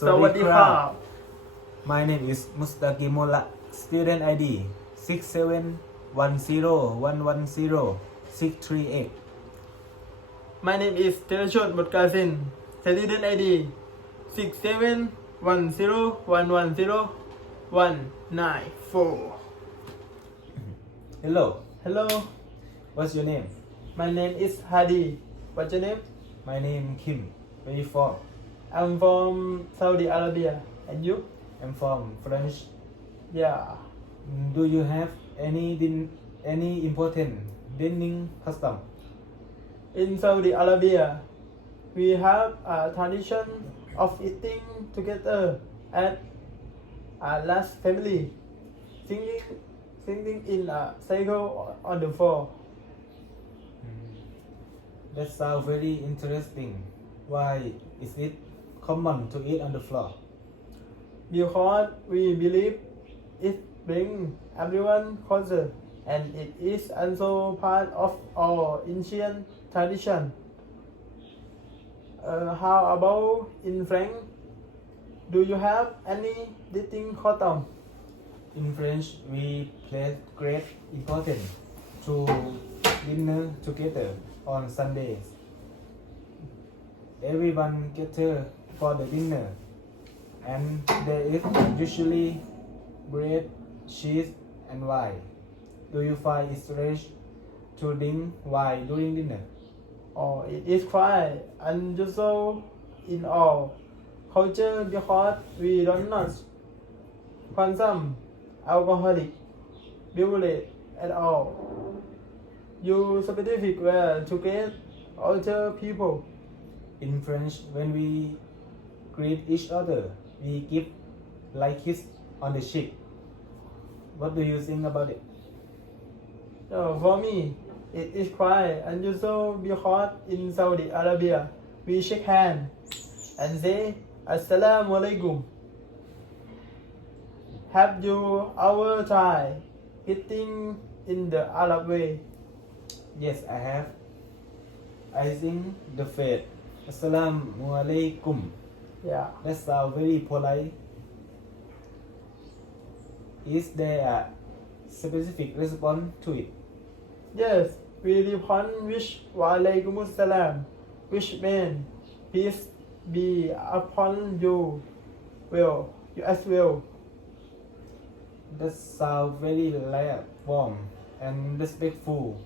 สวัสดีครับ My name is Mustaqi Mola. Student ID 6710110638. My name is Terashot Mutkazin Student ID 6710110194 Hello. Hello What's your name? my name is Hadi what's your name My name Kim. Where you from? I'm from Saudi Arabia and you I'm from French. yeah Do you have any din- any important dining custom? in Saudi Arabia we have a tradition of eating together at a large family singing singing in a circle on the floor hmm. That sounds very interesting. Why is it common to eat on the floor? because we believe it brings everyone closer and it is also part of our ancient tradition. Uh, how about in France? Do you have any eating custom? In French, we place great importance to dinner together on Sundays. Everyone gather for the dinner, and there is usually bread, cheese, and wine. Do you find it strange to drink wine during dinner? or it is quite unusual in our culture because we do not consume alcoholic beverage at all. You specific were to get older people. In French, when we greet each other, we give like kiss on the cheek. What do you think about it? So for me, it is quite unusual because in Saudi Arabia we shake hand and say Assalamu alaikum. Have you ever tried eating in the Arab way? Yes, I have. I think the faith. Assalamu alaikum. Yeah. That's sounds uh, very polite. Is there a specific response to it? Yes, we respond wish wa alaikum salam, which means peace be upon you. Well, you as well. That sounds very like warm and respectful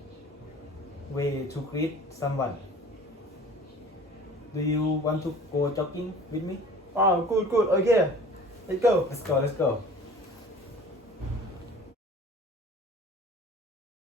way to greet someone. Do you want to go jogging with me? Oh, good, good. Oh, okay, let's go. Let's go, let's go.